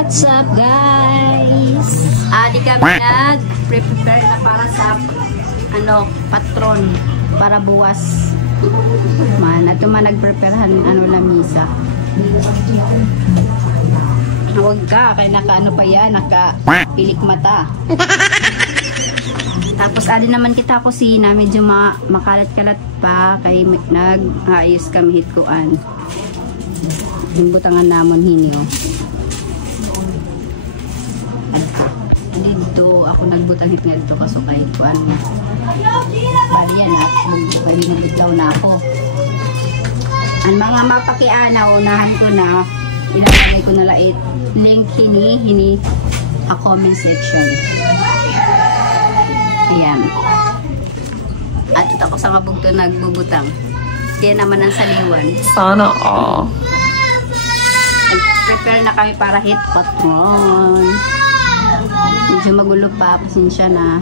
What's up, guys? Di kami nag-prepare na para sa patron para buwas. Ito man nag-preparehan lamisa. Huwag ka, kaya pa yan, naka-pilik mata. Tapos naman kita kusina, medyo makalat-kalat pa, kaya nag-ayos kami hitkuan. Yung butangan namon hinyo. Dito ako nagbutang-hit nga dito kaso kahit kuan. Bali yan pwede nagbitlaw na ako. Ang mga mapakiana, unahan ko na, ilalagay ko na lait. Link hini a comment section. Ayan. At ito ako sa mabugto nagbubutang. Kaya naman ang saliwan. Sana all. Nag-prepare na kami para hit patron. Medyo magulo pa, pasensya na.